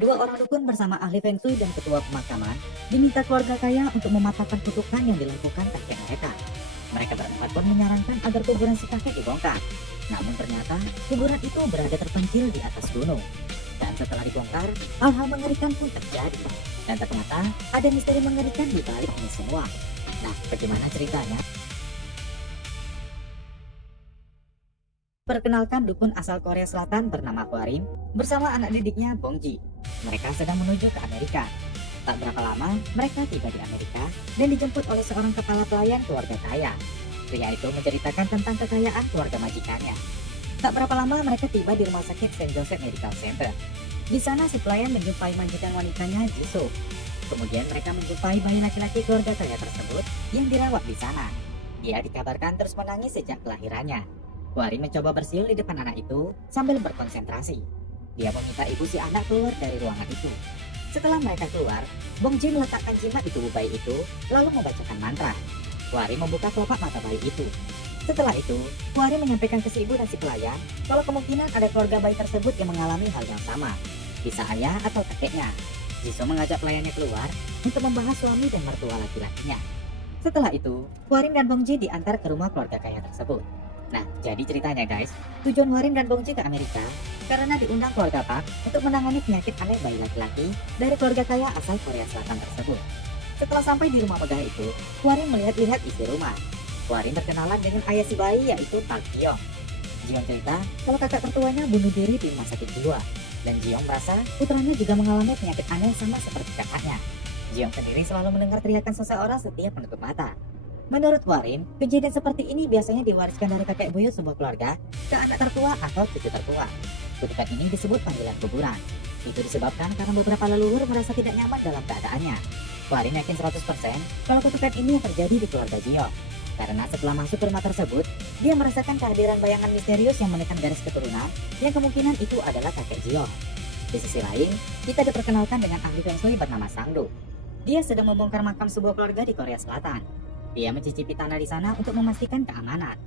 Dua orang dukun bersama ahli Feng Shui dan ketua pemakaman diminta keluarga kaya untuk mematahkan kutukan yang dilakukan kakek mereka. Mereka berempat pun menyarankan agar kuburan si kakek dibongkar. Namun ternyata kuburan itu berada terpencil di atas gunung. Dan setelah dibongkar, hal-hal mengerikan pun terjadi. Dan ternyata ada misteri mengerikan di balik ini semua. Nah, bagaimana ceritanya? Perkenalkan dukun asal Korea Selatan bernama Hwarim bersama anak didiknya Bongji. Mereka sedang menuju ke Amerika. Tak berapa lama, mereka tiba di Amerika dan dijemput oleh seorang kepala pelayan keluarga kaya. Pria itu menceritakan tentang kekayaan keluarga majikannya. Tak berapa lama mereka tiba di rumah sakit Saint Joseph Medical Center. Di sana si pelayan menjumpai majikan wanitanya Jisoo. Kemudian mereka menjumpai bayi laki-laki keluarga kaya tersebut yang dirawat di sana. Dia dikabarkan terus menangis sejak kelahirannya. Hwarim mencoba bersiul di depan anak itu sambil berkonsentrasi. Dia meminta ibu si anak keluar dari ruangan itu. Setelah mereka keluar, Bongji meletakkan jimat di tubuh bayi itu lalu membacakan mantra. Hwarim membuka kelopak mata bayi itu. Setelah itu, Hwarim menyampaikan ke si ibu dan si pelayan kalau kemungkinan ada keluarga bayi tersebut yang mengalami hal yang sama, bisa ayah atau kakeknya. Jisoo mengajak pelayannya keluar untuk membahas suami dan mertua laki-lakinya. Setelah itu, Hwarim dan Bongji diantar ke rumah keluarga kaya tersebut. Nah, jadi ceritanya guys, tujuan Hwarim dan Bongji ke Amerika karena diundang keluarga Park untuk menangani penyakit aneh bayi laki-laki dari keluarga kaya asal Korea Selatan tersebut. Setelah sampai di rumah megah itu, Hwarim melihat-lihat isi rumah. Hwarim berkenalan dengan ayah si bayi yaitu Park Jiyoung. Jiyoung cerita kalau kakak tertuanya bunuh diri di rumah sakit jiwa, dan Jiyoung merasa putranya juga mengalami penyakit aneh sama seperti kakaknya. Jiyoung sendiri selalu mendengar teriakan seseorang setiap menutup mata. Menurut Hwarim, kejadian seperti ini biasanya diwariskan dari kakek buyut sebuah keluarga ke anak tertua atau cucu tertua. Kutukan ini disebut panggilan kuburan. Itu disebabkan karena beberapa leluhur merasa tidak nyaman dalam keadaannya. Hwarim yakin 100% kalau kutukan ini terjadi di keluarga Jiyoung. Karena setelah masuk ke rumah tersebut, dia merasakan kehadiran bayangan misterius yang menekan garis keturunan yang kemungkinan itu adalah kakek Jiyoung. Di sisi lain, kita diperkenalkan dengan ahli Feng Shui bernama Sang-do. Dia sedang membongkar makam sebuah keluarga di Korea Selatan. Dia mencicipi tanah di sana untuk memastikan keamanan.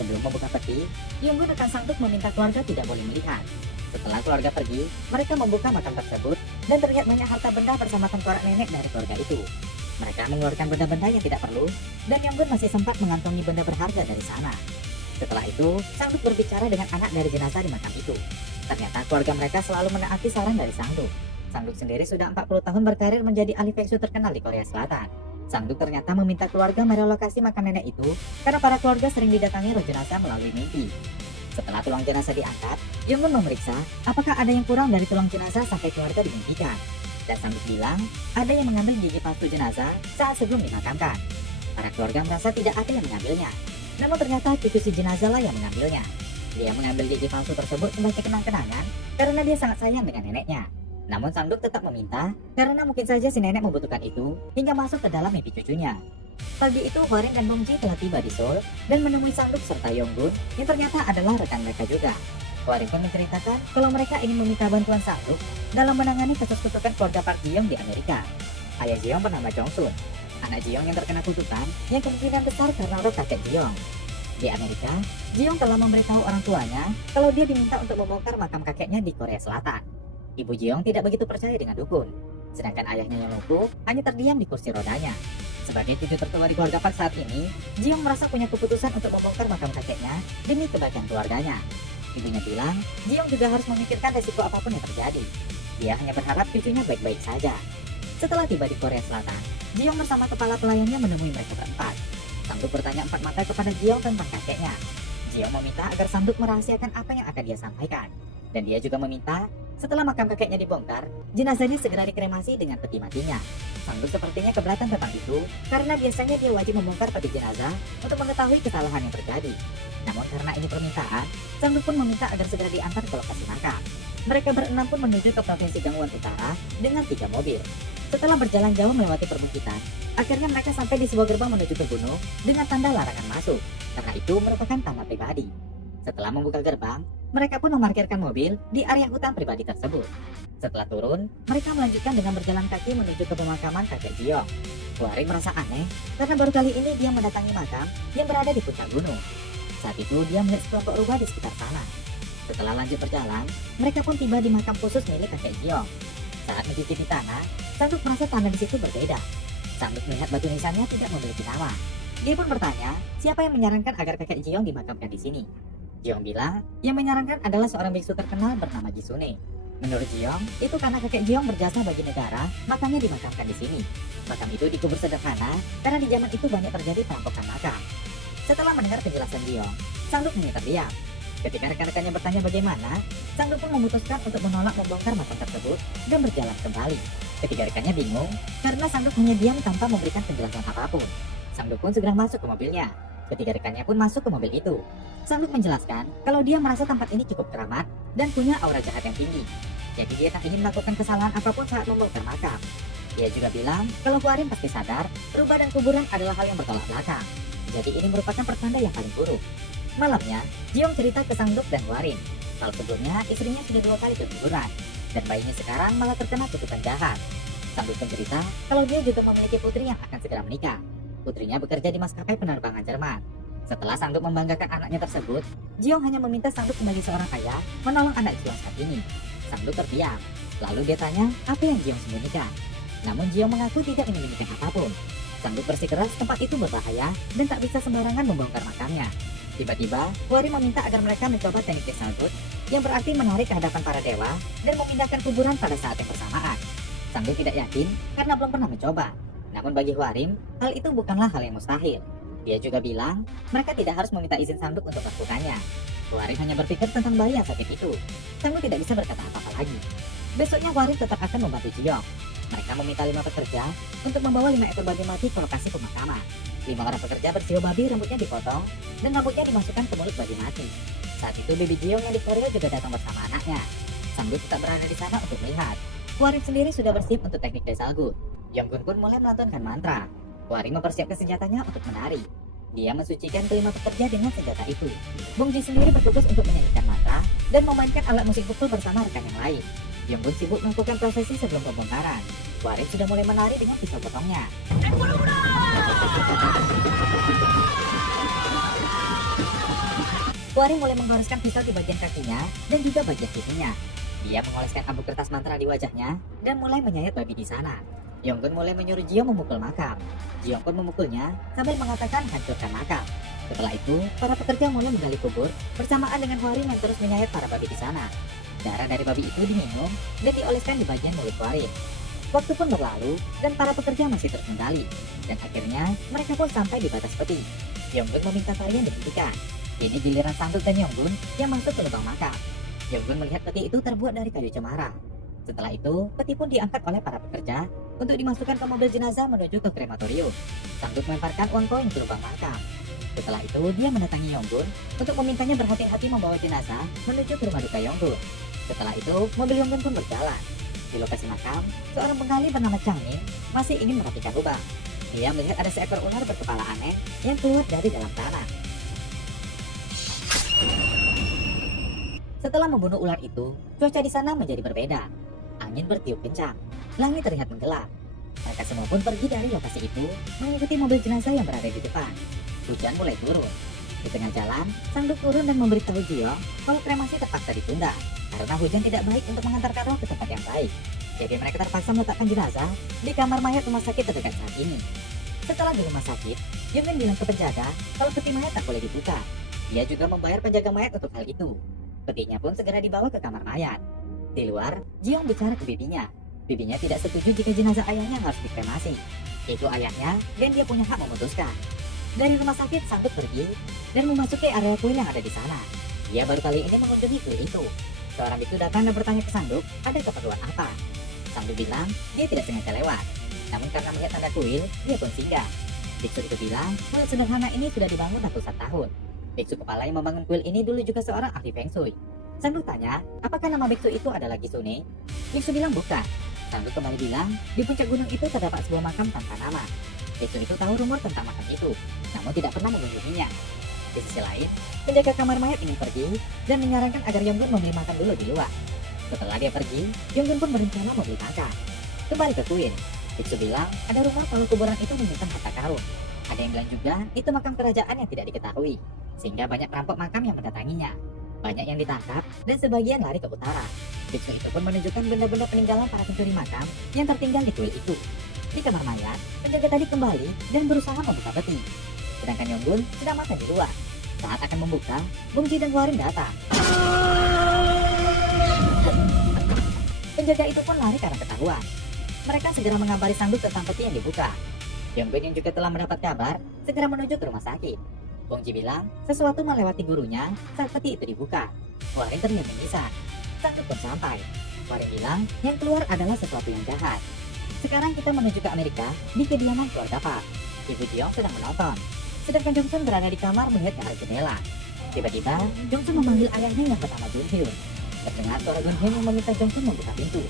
Sebelum membuka peti, Yonggun rekan Sang-duk meminta keluarga tidak boleh melihat. Setelah keluarga pergi, mereka membuka makam tersebut dan terlihat banyak harta benda bersama tengkorak nenek dari keluarga itu. Mereka mengeluarkan benda-benda yang tidak perlu, dan Yonggun masih sempat mengantongi benda berharga dari sana. Setelah itu, Sang-duk berbicara dengan anak dari jenazah di makam itu. Ternyata keluarga mereka selalu menaati saran dari Sang-duk. Sang-duk sendiri sudah 40 tahun berkarir menjadi ahli Feng Shui terkenal di Korea Selatan. Sang-duk ternyata meminta keluarga merelokasi makam nenek itu karena para keluarga sering didatangi roh jenazah melalui mimpi. Setelah tulang jenazah diangkat, Yonggun memeriksa apakah ada yang kurang dari tulang jenazah sampai keluarga dimimpikan. Dan Sang-duk bilang ada yang mengambil gigi palsu jenazah saat sebelum dimakamkan. Para keluarga merasa tidak ada yang mengambilnya. Namun ternyata cucu si jenazah lah yang mengambilnya. Dia mengambil gigi palsu tersebut sebagai kenang-kenangan karena dia sangat sayang dengan neneknya. Namun Sang-duk tetap meminta karena mungkin saja si nenek membutuhkan itu hingga masuk ke dalam mimpi cucunya. Pagi itu Hwarim dan Bongji telah tiba di Seoul dan menemui Sang-duk serta Yonggun yang ternyata adalah rekan mereka juga. Hwarim pun menceritakan kalau mereka ingin meminta bantuan Sang-duk dalam menangani kasus kutukan keluarga Park Jiyoung di Amerika. Ayah Jiyoung bernama Jong-sun, anak Jiyoung yang terkena kutukan yang kemungkinan besar karena roh kakek Jiyoung. Di Amerika, Jiyoung telah memberitahu orang tuanya kalau dia diminta untuk membongkar makam kakeknya di Korea Selatan. Ibu Jiyoung tidak begitu percaya dengan dukun, sedangkan ayahnya yang lumpuh hanya terdiam di kursi rodanya. Sebagai cucu tertua di keluarga Park saat ini, Jiyoung merasa punya keputusan untuk membongkar makam kakeknya demi kebaikan keluarganya. Ibunya bilang, Jiyoung juga harus memikirkan resiko apapun yang terjadi. Dia hanya berharap cucunya baik-baik saja. Setelah tiba di Korea Selatan, Jiyoung bersama kepala pelayannya menemui mereka berempat. Sang-duk bertanya empat mata kepada Jiyoung tentang kakeknya. Jiyoung meminta agar Sang-duk merahasiakan apa yang akan dia sampaikan. Dan dia juga meminta setelah makam kakeknya dibongkar, jenazahnya segera dikremasi dengan peti matinya. Sang-duk sepertinya keberatan tentang itu karena biasanya dia wajib membongkar peti jenazah untuk mengetahui kesalahan yang terjadi. Namun karena ini permintaan, Sang-duk pun meminta agar segera diantar ke lokasi makam. Mereka berenam pun menuju ke provinsi Gangwon Utara dengan 3 mobil. Setelah berjalan jauh melewati perbukitan, akhirnya mereka sampai di sebuah gerbang menuju ke gunung dengan tanda larangan masuk, karena itu merupakan tanah pribadi. Setelah membuka gerbang, mereka pun memarkirkan mobil di area hutan pribadi tersebut. Setelah turun, mereka melanjutkan dengan berjalan kaki menuju ke pemakaman kakek Jiyoung. Hwarim merasa aneh karena baru kali ini dia mendatangi makam yang berada di puncak gunung. Saat itu dia melihat sekelompok rubah di sekitar sana. Setelah lanjut berjalan, mereka pun tiba di makam khusus milik kakek Jiyoung. Saat mencicipi tanah, Sangduk merasa tanah di situ berbeda. Sangduk melihat batu nisannya tidak memiliki nama. Dia pun bertanya, siapa yang menyarankan agar kakek Jiong dimakamkan di sini? Jiong bilang, yang menyarankan adalah seorang biksu terkenal bernama Jisune. Menurut Jiong, itu karena kakek Jiong berjasa bagi negara, makanya dimakamkan di sini. Makam itu dikubur sederhana, karena di zaman itu banyak terjadi perampokan makam. Setelah mendengar penjelasan Jiong, Sangduk hanya terdiam. Ketika rekan-rekannya bertanya bagaimana, Sangduk pun memutuskan untuk menolak membongkar makam tersebut dan berjalan kembali. Ketiga rekannya bingung, karena Sangduk hanya diam tanpa memberikan penjelasan apapun. Sangduk pun segera masuk ke mobilnya. Ketiga rekannya pun masuk ke mobil itu. Sangduk menjelaskan kalau dia merasa tempat ini cukup keramat dan punya aura jahat yang tinggi. Jadi dia tak ingin melakukan kesalahan apapun saat membongkar makam. Dia juga bilang kalau Huarim pasti sadar, rubah dan kuburan adalah hal yang bertolak belakang. Jadi ini merupakan pertanda yang paling buruk. Malamnya, Jiong cerita ke Sangduk dan Huarim. Kalau sebelumnya istrinya sudah 2 kali keguguran, dan bayinya sekarang malah terkena kutukan jahat. Sangduk pun cerita kalau dia juga memiliki putri yang akan segera menikah. Putrinya bekerja di maskapai penerbangan Jerman. Setelah Sangduk membanggakan anaknya tersebut, Jiong hanya meminta Sangduk sebagai seorang ayah menolong anak Jiong saat ini. Sangduk terdiam. Lalu dia tanya apa yang Jiong sembunyikan. Namun Jiong mengaku tidak menyembunyikan apapun. Sangduk bersikeras tempat itu berbahaya dan tak bisa sembarangan membongkar makamnya. Tiba-tiba, Huari meminta agar mereka mencoba teknik Desalgut, yang berarti menarik ke hadapan para dewa dan memindahkan kuburan pada saat yang bersamaan. Sangduk tidak yakin karena belum pernah mencoba. Namun bagi Huarim, hal itu bukanlah hal yang mustahil. Dia juga bilang, mereka tidak harus meminta izin Sangduk untuk melakukannya. Huarim hanya berpikir tentang bayi yang sakit itu. Sangduk tidak bisa berkata apa-apa lagi. Besoknya Huarim tetap akan membantu Jiong. Mereka meminta 5 pekerja untuk membawa 5 ekor babi mati ke lokasi pemakaman. 5 orang pekerja bersiul babi rambutnya dipotong dan rambutnya dimasukkan ke mulut babi mati. Saat itu bibi Jiong yang di Korea juga datang bersama anaknya. Sangduk tetap berada di sana untuk melihat. Huarim sendiri sudah bersiap untuk teknik Desalgut. Yonggun pun mulai melantunkan mantra. Huarim mempersiapkan senjatanya untuk menari. Dia mensucikan kelima pekerja dengan senjata itu. Bong Ji sendiri bertugas untuk menyanyikan mantra dan memainkan alat musik pukul bersama rekan yang lain. Yonggun sibuk melakukan prosesi sebelum pembongkaran. Huarim sudah mulai menari dengan pisau potongnya. Huarim mulai menggoreskan pisau di bagian kakinya dan juga bagian pipinya. Dia mengoleskan abu kertas mantra di wajahnya dan mulai menyayat babi di sana. Yonggun mulai menyuruh Jiong memukul makam. Jiong pun memukulnya sambil mengatakan hancurkan makam. Setelah itu, para pekerja mulai menggali kubur bersamaan dengan Huarim yang terus menyayat para babi di sana. Darah dari babi itu diminum dan dioleskan di bagian mulut Huarim. Waktu pun berlalu dan para pekerja masih terus menggali. Dan akhirnya mereka pun sampai di batas peti. Yonggun meminta kalian dihentikan. Ini giliran Sangduk dan Yonggun yang masuk ke lubang makam. Yonggun melihat peti itu terbuat dari kayu cemara. Setelah itu, peti pun diangkat oleh para pekerja untuk dimasukkan ke mobil jenazah menuju ke krematorium. Sangduk melemparkan uang koin ke lubang makam. Setelah itu, dia mendatangi Yonggun untuk memintanya berhati-hati membawa jenazah menuju ke rumah duka Yonggun. Setelah itu, mobil Yonggun pun berjalan. Di lokasi makam, seorang penggali bernama Chang Ning masih ingin merapikan lubang. Dia melihat ada seekor ular berkepala aneh yang keluar dari dalam tanah. Setelah membunuh ular itu, cuaca di sana menjadi berbeda. Angin bertiup kencang, langit terlihat menggelap. Mereka semua pun pergi dari lokasi itu, mengikuti mobil jenazah yang berada di depan. Hujan mulai turun. Di tengah jalan, Sangduk turun dan memberitahu Jiong kalau kremasi terpaksa ditunda, karena hujan tidak baik untuk mengantarkan roh ke tempat yang baik. Jadi mereka terpaksa meletakkan jenazah di kamar mayat rumah sakit terdekat saat ini. Setelah di rumah sakit, Yonggun bilang ke penjaga kalau peti mayat tak boleh dibuka. Dia juga membayar penjaga mayat untuk hal itu. Petinya pun segera dibawa ke kamar mayat. Di luar, Jiong bicara ke bibinya. Bibinya tidak setuju jika jenazah ayahnya harus dikremasi. Itu ayahnya dan dia punya hak memutuskan. Dari rumah sakit, Sangduk pergi dan memasuki area kuil yang ada di sana. Dia baru kali ini mengunjungi kuil itu. Seorang itu datang dan bertanya ke Sangduk, ada keperluan apa? Sangduk bilang, dia tidak sengaja lewat. Namun karena melihat tanda kuil, dia pun singgah. Biksu itu bilang, kuil sederhana ini sudah dibangun ratusan tahun. Biksu kepala yang membangun kuil ini dulu juga seorang ahli Feng Shui. Sangduk tanya, apakah nama biksu itu adalah Gisune? Biksu bilang bukan. Sangduk kembali bilang, di puncak gunung itu terdapat sebuah makam tanpa nama. Biksu itu tahu rumor tentang makam itu, namun tidak pernah mengunjunginya. Di sisi lain, penjaga kamar mayat ingin pergi dan menyarankan agar Yonggun membeli makan dulu di luar. Setelah dia pergi, Yonggun pun berencana membeli makan. Kembali ke kuil, Biksu bilang ada rumor kalau kuburan itu menyimpan harta karun. Ada yang bilang juga itu makam kerajaan yang tidak diketahui, sehingga banyak perampok makam yang mendatanginya. Banyak yang ditangkap dan sebagian lari ke utara. Biksu itu pun menunjukkan benda-benda peninggalan para pencuri makam yang tertinggal di kuil itu. Di kamar mayat, penjaga tadi kembali dan berusaha membuka peti. Sedangkan Yonggun sedang makan di luar. Saat akan membuka, Bongji dan Hwarim datang. Penjaga itu pun lari karena ketahuan. Mereka segera mengabari Sangduk tentang peti yang dibuka. Yonggun yang juga telah mendapat kabar segera menuju ke rumah sakit. Bongji bilang sesuatu melewati gurunya saat peti itu dibuka. Hwarim ternyata pingsan. Sangduk pun sampai. Hwarim bilang yang keluar adalah sesuatu yang jahat. Sekarang kita menuju ke Amerika di kediaman keluarga Park. Ibu Jiong sedang menonton. Sedangkan Jongsun berada di kamar melihat ke arah jendela. Tiba-tiba, Jongsun memanggil ayahnya yang bernama Gunhyun. Terdengar suara Gunhyun yang meminta Jongsun membuka pintu.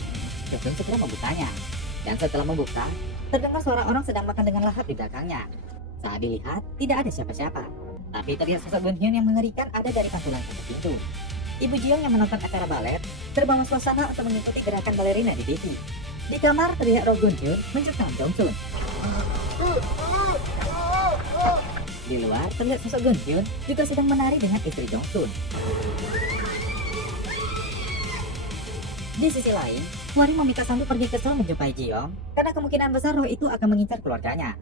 Jongsun segera membukanya. Dan setelah membuka, terdengar suara orang sedang makan dengan lahap di belakangnya. Saat dilihat, tidak ada siapa-siapa. Tapi terlihat sosok Gunhyun yang mengerikan ada dari pantulan satu pintu. Ibu Jiong yang menonton acara balet terbawa suasana untuk mengikuti gerakan balerina di TV. Di kamar terlihat Roh Gunhyun mencekam Jongsun. Di luar terlihat sosok Gunhyun juga sedang menari dengan istri Jongsun. Di sisi lain, Hwarim meminta Sangduk pergi ke Seoul menjumpai Jiong karena kemungkinan besar roh itu akan mengincar keluarganya.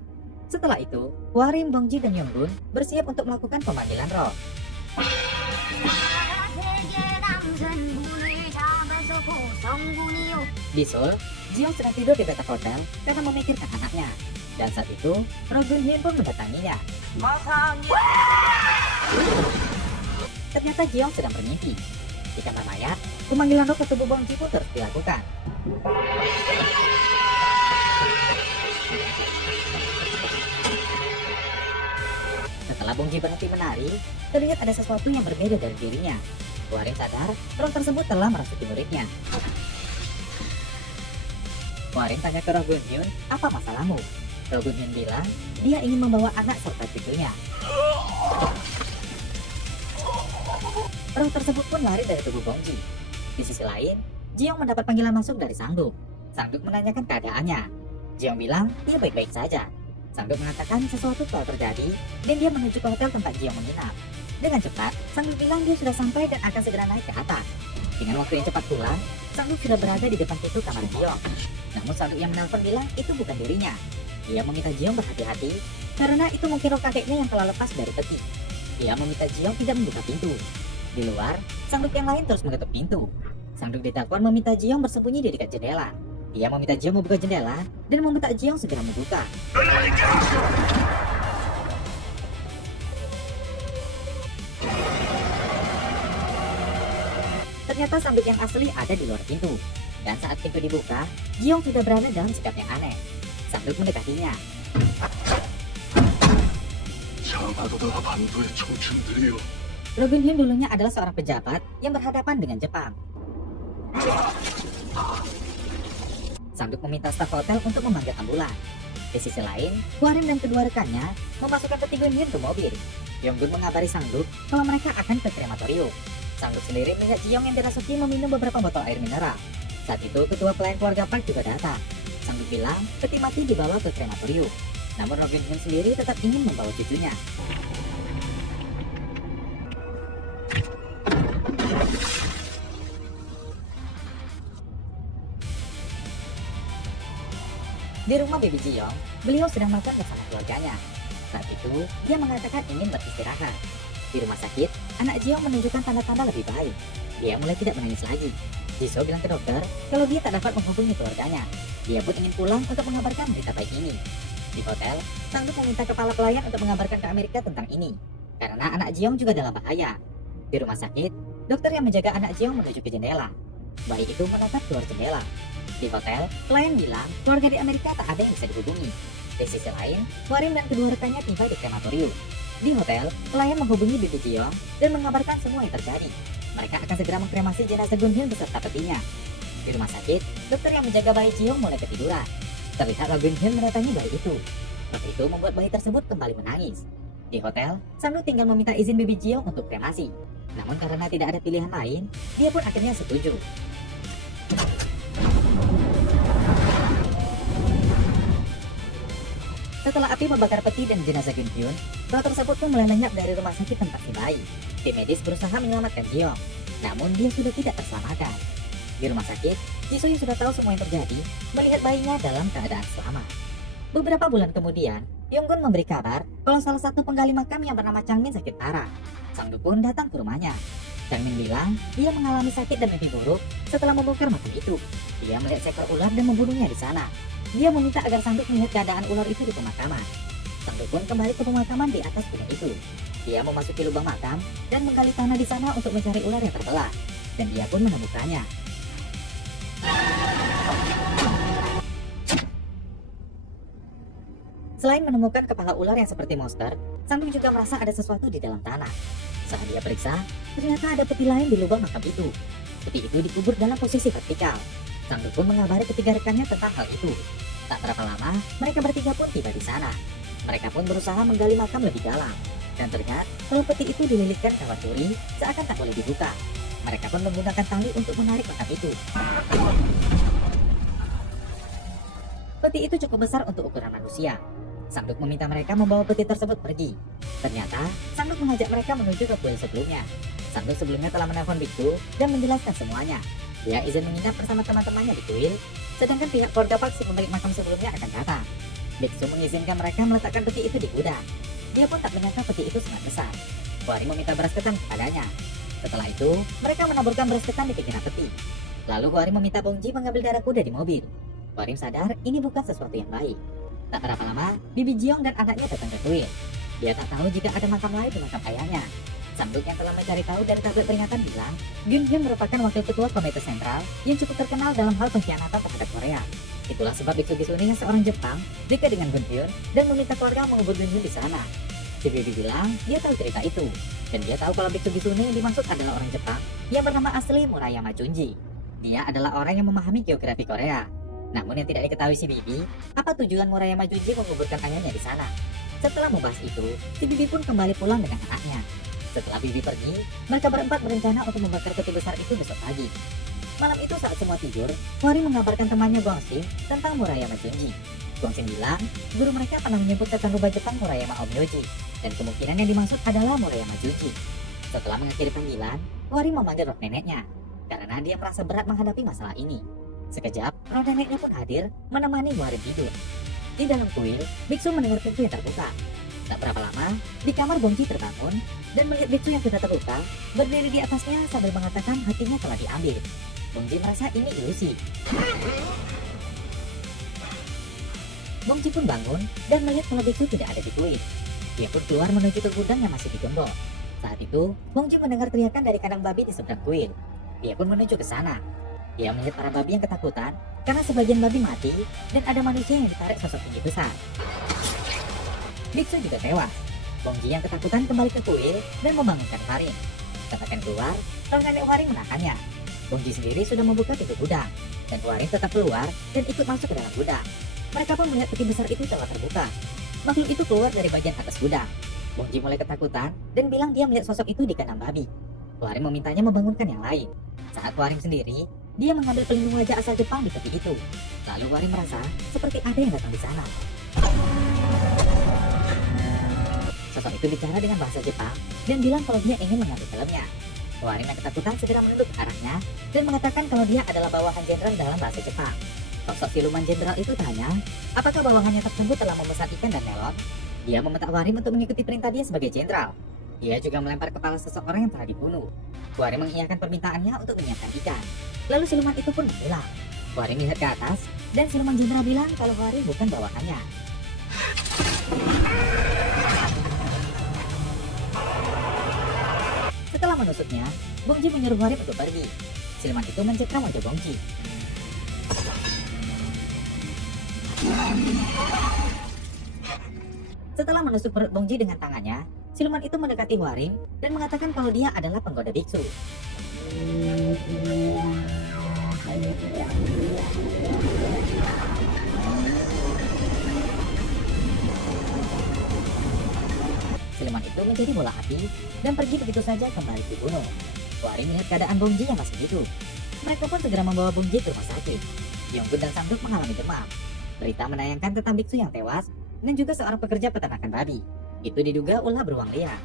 Setelah itu, Hwarim, Bongji, dan Yonggun bersiap untuk melakukan pemanggilan roh. Di Seoul, Jiong sedang tidur di bathtub hotel karena memikirkan anaknya. Dan saat itu, Roh Gunhyun pun mendatanginya. Ternyata Jiong sedang bermimpi. Di kamar mayat, pemanggilan roh ke tubuh Bongji pun terus dilakukan. Setelah Bongji berhenti menari, terlihat ada sesuatu yang berbeda dari dirinya. Hwarim sadar, roh tersebut telah merasuki muridnya. Hwarim tanya ke Roh Gunhyun, apa masalahmu? Roh Gunhyun bilang, dia ingin membawa anak serta cucunya. Roh tersebut pun lari dari tubuh Bongji. Di sisi lain, Jiong mendapat panggilan masuk dari Sangduk. Sangduk menanyakan keadaannya. Jiong bilang, dia baik-baik saja. Sangduk mengatakan sesuatu telah terjadi, dan dia menuju ke hotel tempat Jiong menginap. Dengan cepat, Sangduk bilang dia sudah sampai dan akan segera naik ke atas. Dengan waktu yang cepat pula, Sangduk sudah berada di depan pintu kamar Jiong. Namun Sangduk yang menelpon bilang itu bukan dirinya. Dia meminta Jiong berhati-hati, karena itu mungkin roh kakeknya yang telah lepas dari peti. Dia meminta Jiong tidak membuka pintu. Di luar, Sangduk yang lain terus mengetuk pintu. Sangduk ditelepon meminta Jiong bersembunyi di dekat jendela. Dia meminta Jiong membuka jendela dan meminta Jiong segera membuka. Ternyata Sangduk yang asli ada di luar pintu. Dan saat pintu dibuka, Jiong sudah berada dalam sikap yang aneh. Sangduk mendekatinya. Roh Gunhyun dulunya adalah seorang pejabat yang berhadapan dengan Jepang. Sangduk meminta staf hotel untuk memanggil ambulan. Di sisi lain, Hwarim dan kedua rekannya memasukkan peti Gunhyun ke mobil. Yonggun mengabari Sangduk kalau mereka akan ke krematorium. Sangduk sendiri melihat Jiong yang dirasuki meminum beberapa botol air mineral. Saat itu, ketua pelayan keluarga Park juga datang. Sangduk bilang peti mati dibawa ke krematorium. Namun Roh Gunhyun sendiri tetap ingin membawa cucunya. Di rumah Baby Jiong, beliau sedang makan bersama keluarganya. Saat itu, dia mengatakan ingin beristirahat. Di rumah sakit, anak Jiong menunjukkan tanda-tanda lebih baik. Dia mulai tidak menangis lagi. Jisoo bilang ke dokter kalau dia tak dapat menghubungi keluarganya. Dia pun ingin pulang untuk mengabarkan berita baik ini. Di hotel, Sangduk meminta kepala pelayan untuk mengabarkan ke Amerika tentang ini. Karena anak Jiong juga dalam bahaya. Di rumah sakit, dokter yang menjaga anak Jiong menuju ke jendela. Bayi itu menatap keluar jendela. Di hotel, pelayan bilang keluarga di Amerika tak ada yang bisa dihubungi. Di sisi lain, Hwarim dan kedua rekannya tiba di krematorium. Di hotel, pelayan menghubungi Bibi Jiong dan mengabarkan semua yang terjadi. Mereka akan segera mengkremasi jenazah Gunhyun beserta petinya. Di rumah sakit, dokter yang menjaga bayi Jiong mulai ketiduran. Terlihat Roh Gunhyun mendatangi bayi itu. Roh itu membuat bayi tersebut kembali menangis. Di hotel, Sangduk tinggal meminta izin Bibi Jiong untuk kremasi. Namun karena tidak ada pilihan lain, dia pun akhirnya setuju. Setelah api membakar peti dan jenazah Gunhyun, roh tersebut pun mulai lenyap dari rumah sakit tempat si bayi. Tim medis berusaha menyelamatkan Jiong, namun dia sudah tidak terselamatkan. Di rumah sakit, Jisoo yang sudah tahu semua yang terjadi, melihat bayinya dalam keadaan selamat. Beberapa bulan kemudian, Yonggun memberi kabar kalau salah satu penggali makam yang bernama Changmin sakit parah. Sang dukun datang ke rumahnya. Changmin bilang dia mengalami sakit dan mimpi buruk setelah membongkar makam itu. Dia melihat seekor ular dan membunuhnya di sana. Dia meminta agar Sang Duk melihat keadaan ular itu di pemakaman. Sang dukun kembali ke pemakaman di atas gunung itu. Dia memasuki lubang makam dan menggali tanah di sana untuk mencari ular yang terbelah. Dan dia pun menemukannya. Selain menemukan kepala ular yang seperti monster, Sang Duk juga merasa ada sesuatu di dalam tanah. Saat dia periksa, ternyata ada peti lain di lubang makam itu. Peti itu dikubur dalam posisi vertikal. Sang Duk pun mengabari ketiga rekannya tentang hal itu. Tak berapa lama, mereka bertiga pun tiba di sana. Mereka pun berusaha menggali makam lebih dalam. Dan terlihat kalau peti itu dililitkan kawat duri seakan tak boleh dibuka. Mereka pun menggunakan tali untuk menarik makam itu. Peti itu cukup besar untuk ukuran manusia. Sang Duk meminta mereka membawa peti tersebut pergi. Ternyata, Sang Duk mengajak mereka menuju ke kuil sebelumnya. Sang Duk sebelumnya telah menelpon biksu dan menjelaskan semuanya. Dia izin menginap bersama teman-temannya di kuil, sedangkan pihak keluarga Paksi pemilik makam sebelumnya akan datang. Biksu mengizinkan mereka meletakkan peti itu di gudang. Dia pun tak menyangka peti itu sangat besar. Hwari meminta beras ketan kepadanya. Setelah itu, mereka menaburkan beras ketan di pinggiran peti. Lalu Hwari meminta Bongji mengambil darah kuda di mobil. Hwari sadar ini bukan sesuatu yang baik. Tak berapa lama, Bibi Jiong dan anaknya datang ke kuil. Dia tak tahu jika ada makam lain di makam ayahnya. Sang Duk yang telah mencari tahu dari tablet peringatan bilang, Gyun Hyun merupakan wakil ketua komite sentral yang cukup terkenal dalam hal pengkhianatan terhadap Korea. Itulah sebab Biksu Gisune yang seorang Jepang dekat dengan Gyun Hyun dan meminta keluarga mengubur Gyun Hyun di sana. Si Bibi bilang dia tahu cerita itu, dan dia tahu kalau Biksu Gisune yang dimaksud adalah orang Jepang yang bernama asli Murayama Junji. Dia adalah orang yang memahami geografi Korea. Namun yang tidak diketahui si Bibi, apa tujuan Murayama Junji menguburkan ayahnya di sana. Setelah membahas itu, si Bibi pun kembali pulang dengan anaknya. Setelah Bibi pergi, mereka berempat berencana untuk membakar peti besar itu besok pagi. Malam itu saat semua tidur, Hwari mengabarkan temannya Gongsin tentang Murayama Junji. Gongsin bilang, guru mereka pernah menyebut tata rubah Jepang Murayama Omyoji, dan kemungkinan yang dimaksud adalah Murayama Junji. Setelah mengakhiri panggilan, Hwari memanggil roh neneknya, karena dia merasa berat menghadapi masalah ini. Sekejap, roh neneknya pun hadir, menemani Hwari tidur. Di dalam kuil, biksu mendengar pintu yang terbuka. Tak berapa lama, di kamar Bongji terbangun dan melihat biksu yang sudah terluka berdiri di atasnya sambil mengatakan hatinya telah diambil. Bongji merasa ini ilusi. Bongji pun bangun dan melihat kalau biksu tidak ada di kuil. Dia pun keluar menuju ke gudang yang masih digembok. Saat itu, Bongji mendengar teriakan dari kandang babi di seberang kuil. Dia pun menuju ke sana. Dia melihat para babi yang ketakutan karena sebagian babi mati dan ada manusia yang ditarik sosok tinggi besar. Biksu juga tewas. Bongji yang ketakutan kembali ke kuil dan membangunkan Hwari. Katakan keluar, roh nenek Hwari menahannya. Bongji sendiri sudah membuka pintu gudang, dan Hwari tetap keluar dan ikut masuk ke dalam gudang. Mereka pun melihat peti besar itu telah terbuka. Makhluk itu keluar dari bagian atas gudang. Bongji mulai ketakutan dan bilang dia melihat sosok itu di kandang babi. Hwari memintanya membangunkan yang lain. Saat Hwari sendiri, dia mengambil pelindung wajah asal Jepang di peti itu. Lalu Hwari merasa seperti ada yang datang di sana. Sosok itu bicara dengan bahasa Jepang dan bilang kalau dia ingin mengambil helmnya. Hwari yang ketakutan segera menunduk ke arahnya dan mengatakan kalau dia adalah bawahan jenderal dalam bahasa Jepang. Sosok siluman jenderal itu tanya, apakah bawahannya tersebut telah memesan ikan dan melon? Dia meminta Hwari untuk mengikuti perintah dia sebagai jenderal. Dia juga melempar kepala seseorang yang telah dibunuh. Hwari mengiyakan permintaannya untuk menyiapkan ikan. Lalu siluman itu pun menghilang. Hwari melihat ke atas dan siluman jenderal bilang kalau Hwari bukan bawahannya. Setelah menusuknya, Bongji menyuruh Hwari untuk pergi. Siluman itu mencekam wajah Bongji. Setelah menusuk perut Bongji dengan tangannya, siluman itu mendekati Hwari dan mengatakan kalau dia adalah penggoda biksu. Siluman itu menjadi bola api dan pergi begitu saja kembali ke gunung. Hwari melihat keadaan Bongji yang masih hidup. Mereka pun segera membawa Bongji ke rumah sakit. Yonggun dan Sang Duk mengalami demam. Berita menayangkan tentang biksu yang tewas dan juga seorang pekerja peternakan babi. Itu diduga ulah beruang liar.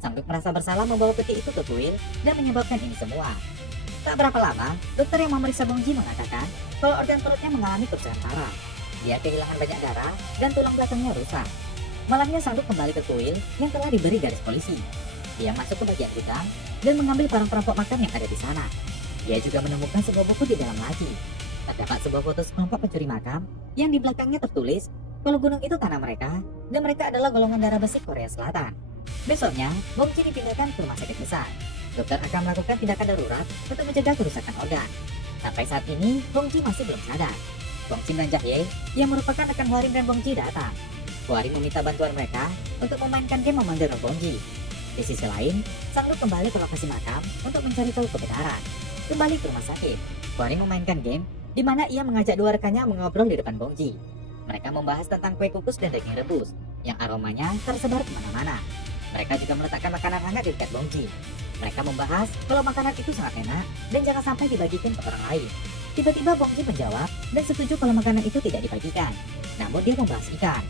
Sang Duk merasa bersalah membawa peti itu ke kuil dan menyebabkan ini semua. Tak berapa lama, dokter yang memeriksa Bongji mengatakan kalau organ perutnya mengalami kerusakan parah. Dia kehilangan banyak darah dan tulang belakangnya rusak. Malamnya Sangduk kembali ke kuil yang telah diberi garis polisi. Dia masuk ke bagian gudang dan mengambil barang perampok makam yang ada di sana. Dia juga menemukan sebuah buku di dalam laci. Terdapat sebuah foto sekelompok pencuri makam yang di belakangnya tertulis kalau gunung itu tanah mereka dan mereka adalah golongan darah besi Korea Selatan. Besoknya, Bongji dipindahkan ke rumah sakit besar. Dokter akan melakukan tindakan darurat untuk mencegah kerusakan organ. Sampai saat ini, Bongji masih belum sadar. Bongji dan Jahye yang merupakan rekan Hwarim dan Bongji datang. Hwarim meminta bantuan mereka untuk memainkan game memanggil roh Bongji. Di sisi lain, Sangduk kembali ke lokasi makam untuk mencari tahu kebenaran. Kembali ke rumah sakit, Hwarim memainkan game di mana ia mengajak dua rekannya mengobrol di depan Bongji. Mereka membahas tentang kue kukus dan daging rebus yang aromanya tersebar kemana-mana. Mereka juga meletakkan makanan hangat di dekat Bongji. Mereka membahas kalau makanan itu sangat enak dan jangan sampai dibagikan ke orang lain. Tiba-tiba Bongji menjawab dan setuju kalau makanan itu tidak dibagikan. Namun dia membahas ikan.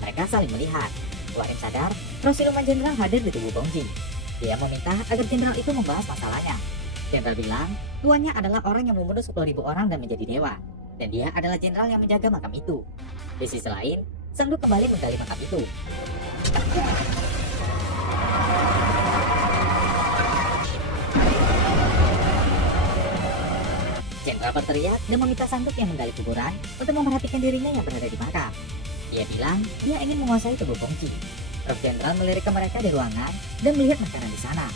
Mereka saling melihat. Hwarim sadar roh siluman jenderal hadir di tubuh Bongji. Dia meminta agar jenderal itu membahas masalahnya. Jenderal bilang tuannya adalah orang yang membunuh 10.000 orang dan menjadi dewa. Dan dia adalah jenderal yang menjaga makam itu. Di sisi lain, Sangduk kembali menggali makam itu. Jenderal berteriak dan meminta Sangduk yang menggali kuburan untuk memperhatikan dirinya yang berada di makam. Dia bilang dia ingin menguasai tubuh Bongji. Roh jenderal melirik ke mereka di ruangan dan melihat makanan di sana.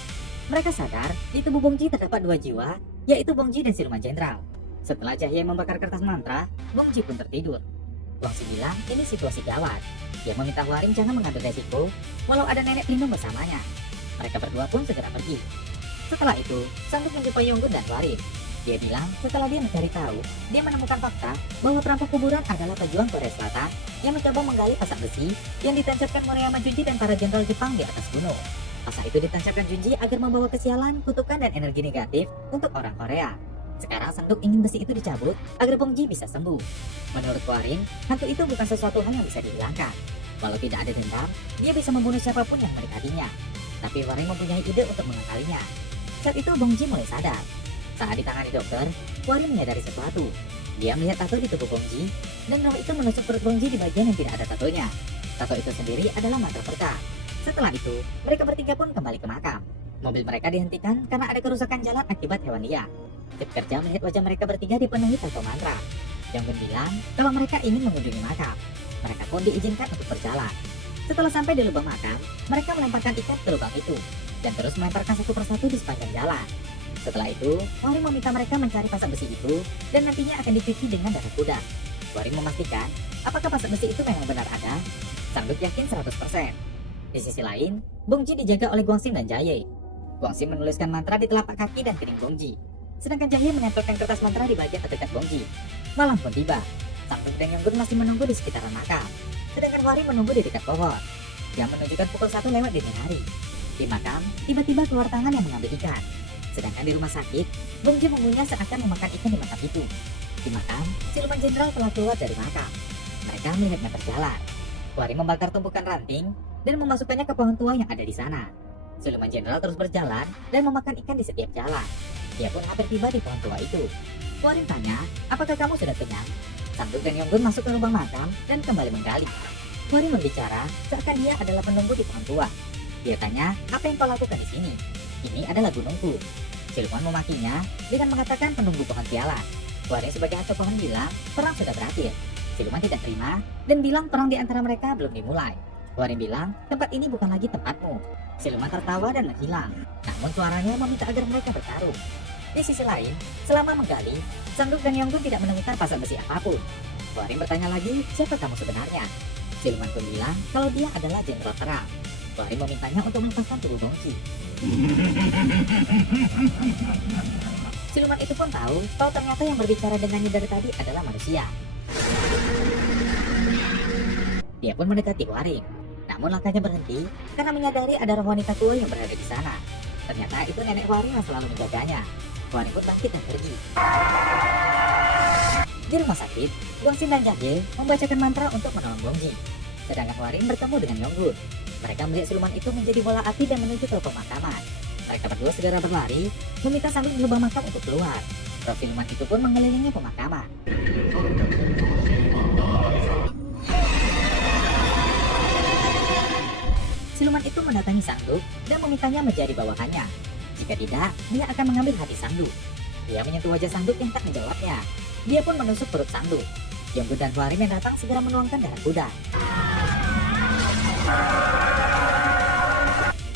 Mereka sadar di tubuh Bongji terdapat dua jiwa, yaitu Bongji dan siluman jenderal. Setelah Jahye membakar kertas mantra, Bongji pun tertidur. Bongji bilang ini situasi gawat. Dia meminta Hwarim jangan mengambil resiko, walau ada nenek pelindung bersamanya. Mereka berdua pun segera pergi. Setelah itu, Sangduk menjumpai Yonggun dan Hwarim. Dia bilang setelah dia mencari tahu, dia menemukan fakta bahwa perampok kuburan adalah pejuang Korea Selatan yang mencoba menggali pasak besi yang ditancapkan Moriyama Junji dan para jenderal Jepang di atas gunung. Pasak itu ditancapkan Junji agar membawa kesialan, kutukan, dan energi negatif untuk orang Korea. Sekarang Sangduk ingin besi itu dicabut agar Bongji bisa sembuh. Menurut Hwarim, hantu itu bukan sesuatu hal yang bisa dihilangkan. Walau tidak ada dendam, dia bisa membunuh siapapun yang mendekatinya. Tapi Hwarim mempunyai ide untuk mengakalinya. Saat itu Bongji mulai sadar. Saat ditangani dokter, Hwarim menyadari sesuatu. Dia melihat tato di tubuh Bongji, dan roh itu menusuk perut Bongji di bagian yang tidak ada tatonya. Tato itu sendiri adalah mantra perkah. Setelah itu, mereka bertiga pun kembali ke makam. Mobil mereka dihentikan karena ada kerusakan jalan akibat hewan liar. Tim kerja melihat wajah mereka bertiga dipenuhi tato mantra. Yonggun bilang kalau mereka ingin mengunjungi makam. Mereka pun diizinkan untuk berjalan. Setelah sampai di lubang makam, mereka melemparkan ikan ke lubang itu dan terus melemparkan satu persatu di sepanjang jalan. Setelah itu, Hwarim meminta mereka mencari pasak besi itu dan nantinya akan dicuci dengan darah kuda. Hwarim memastikan apakah pasak besi itu memang benar ada. Sangduk yakin 100%. Di sisi lain, Bongji dijaga oleh Gongsim dan Jahye. Gongsim menuliskan mantra di telapak kaki dan piring Bongji, sedangkan Jahye menempelkan kertas mantra di bagian terdekat Bongji. Malam pun tiba. Sangduk dan Yonggun masih menunggu di sekitaran makam, sedangkan Hwarim menunggu di dekat pohon. Yang menunjukkan pukul 1 lewat dini hari. Di makam, tiba-tiba keluar tangan yang mengambil ikan. Sedangkan di rumah sakit, Bongji mengunyah seakan memakan ikan di makam itu. Di makam, siluman jenderal telah keluar dari makam. Mereka melihatnya berjalan. Hwarim membakar tumpukan ranting dan memasukkannya ke pohon tua yang ada di sana. Siluman jenderal terus berjalan dan memakan ikan di setiap jalan. Dia pun hampir tiba di pohon tua itu. Hwarim tanya, apakah kamu sudah kenyang? Sangduk dan Yonggun masuk ke lubang makam dan kembali menggali. Hwarim berbicara seakan dia adalah penunggu di pohon tua. Dia tanya, apa yang kau lakukan di sini? Ini adalah gunungku. Siluman memakinya dengan mengatakan penunggu pohon piala. Hwarim sebagai hantu pohon bilang, perang sudah berakhir. Siluman tidak terima dan bilang perang di antara mereka belum dimulai. Hwarim bilang, tempat ini bukan lagi tempatmu. Siluman tertawa dan menghilang. Namun suaranya meminta agar mereka bertarung. Di sisi lain, selama menggali, Sangduk dan Yonggun tidak menemukan pasak besi apapun. Hwarim bertanya lagi, siapa kamu sebenarnya? Siluman pun bilang kalau dia adalah jenderal terang. Hwarim memintanya untuk melepaskan tubuh Bongji. Siluman itu pun tahu kalau ternyata yang berbicara dengannya dari tadi adalah manusia. Dia pun mendekati Hwarim. Namun langkahnya berhenti karena menyadari ada roh wanita tua yang berada di sana. Ternyata itu nenek Hwarim yang selalu menjaganya. Hwarim pun bangkit dan pergi. Di rumah sakit, Gongsim dan Jahye membacakan mantra untuk menolong Bongji. Sedangkan Hwarim bertemu dengan Yonggun. Mereka melihat siluman itu menjadi bola api dan menuju ke pemakaman. Mereka berdua segera berlari, meminta Sang Duk di lubang makam untuk keluar. Roh siluman itu pun mengelilingi pemakaman. Siluman itu mendatangi Sang Duk dan memintanya menjadi bawahannya. Jika tidak, dia akan mengambil hati Sang Duk. Dia menyentuh wajah Sang Duk yang tak menjawabnya. Dia pun menusuk perut Sang Duk. Yonggun dan Hwarim yang datang segera menuangkan darah kuda.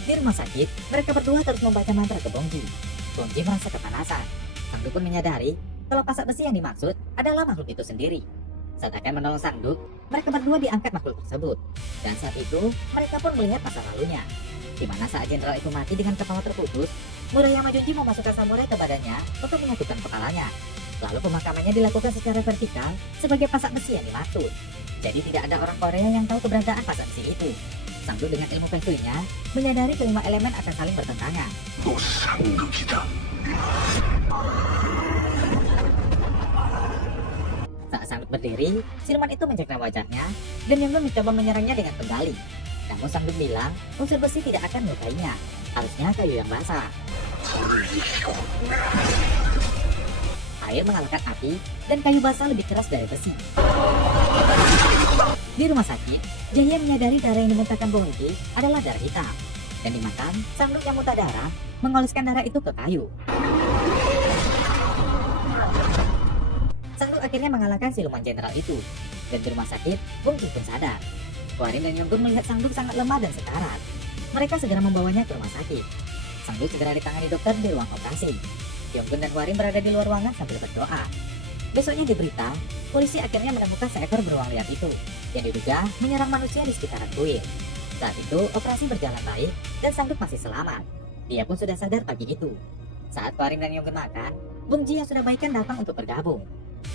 Di rumah sakit, mereka berdua terus membaca mantra ke Bongji. Bongji merasa kepanasan. Sang Duk pun menyadari kalau pasak besi yang dimaksud adalah makhluk itu sendiri. Saat akan menolong Sang Duk, mereka berdua diangkat makhluk tersebut. Dan saat itu, mereka pun melihat masa lalunya, di mana saat jenderal itu mati dengan kepala terputus, Murayama Junji memasukkan samurai ke badannya untuk menyatukan kepalanya. Lalu pemakamannya dilakukan secara vertikal sebagai pasak besi yang dimaksud. Jadi tidak ada orang Korea yang tahu keberadaan pasak besi itu. Sang Duk dengan ilmu Feng Shui-nya menyadari kelima elemen akan saling bertentangan. Saat Sang Duk berdiri, siluman itu menjengkel wajahnya dan Yonggun mencoba menyerangnya dengan penggali. Namun Sang Duk bilang unsur besi tidak akan melukainya, harusnya kayu yang basah. Air mengalahkan api dan kayu basah lebih keras dari besi. Di rumah sakit, Jaya menyadari darah yang dimuntahkan Bongji adalah darah hitam. Dan dimakan, Sang Duk yang muntah darah mengoleskan darah itu ke kayu. Sang Duk akhirnya mengalahkan siluman jenderal itu. Dan di rumah sakit, Bongji pun sadar. Hwarim dan Yonggun melihat Sang Duk sangat lemah dan sekarat. Mereka segera membawanya ke rumah sakit. Sang Duk segera ditangani dokter di ruang operasi. Yonggun dan Hwarim berada di luar ruangan sambil berdoa. Besoknya di berita, polisi akhirnya menemukan seekor beruang liar itu yang diduga menyerang manusia di sekitaran kuil. Saat itu operasi berjalan baik dan Sang Duk masih selamat. Dia pun sudah sadar pagi itu. Saat Hwarim dan Yonggun makan, Bongji yang sudah baikan datang untuk bergabung.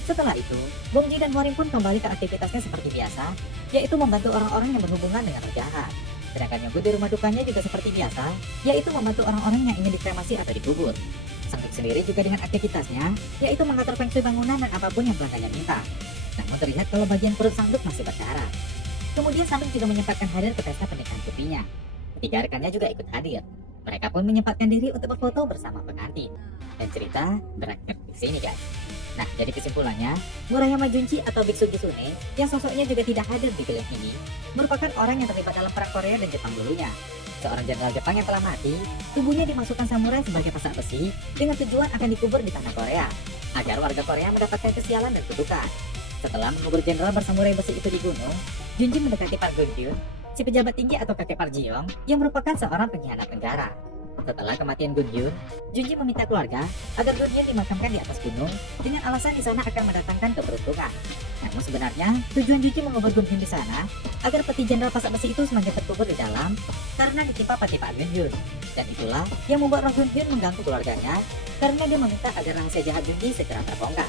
Setelah itu, Bongji dan Hwarim pun kembali ke aktivitasnya seperti biasa, yaitu membantu orang-orang yang berhubungan dengan roh jahat. Sedangkan Yonggun di rumah dukanya juga seperti biasa, yaitu membantu orang-orang yang ingin dikremasi atau dikubur. Sang Duk sendiri juga dengan aktivitasnya, yaitu mengatur feng shui bangunan dan apapun yang pelanggannya minta. Namun terlihat kalau bagian perut Sang Duk masih berdarah. Kemudian Sang Duk juga menyempatkan hadir ke pesta pernikahan putrinya. Ketiga rekannya juga ikut hadir. Mereka pun menyempatkan diri untuk berfoto bersama pengantin. Dan cerita berakhir di sini guys. Nah, jadi kesimpulannya, Murayama Junji atau Biksu Gisune yang sosoknya juga tidak hadir di film ini merupakan orang yang terlibat dalam perang Korea dan Jepang dulunya. Seorang jenderal Jepang yang telah mati, tubuhnya dimasukkan samurai sebagai pasak besi dengan tujuan akan dikubur di tanah Korea agar warga Korea mendapatkan kesialan dan kutukan. Setelah mengubur jenderal bersamurai besi itu di gunung, Junji mendekati Park Geun-hye, si pejabat tinggi atau kakek Park Ji-young yang merupakan seorang pengkhianat negara. Setelah kematian Geun-hye, Junji meminta keluarga agar Geun-hye dimakamkan di atas gunung dengan alasan di sana akan mendatangkan keberuntungan. Namun sebenarnya tujuan Junji mengubur Geun-hye di sana agar peti jenderal pasak besi itu semakin terkubur di dalam karena ditimpa peti Pak Geun-hye. Dan itulah yang membuat roh Geun-hye mengganggu keluarganya karena dia meminta agar rahasia jahat Junji segera terbongkar.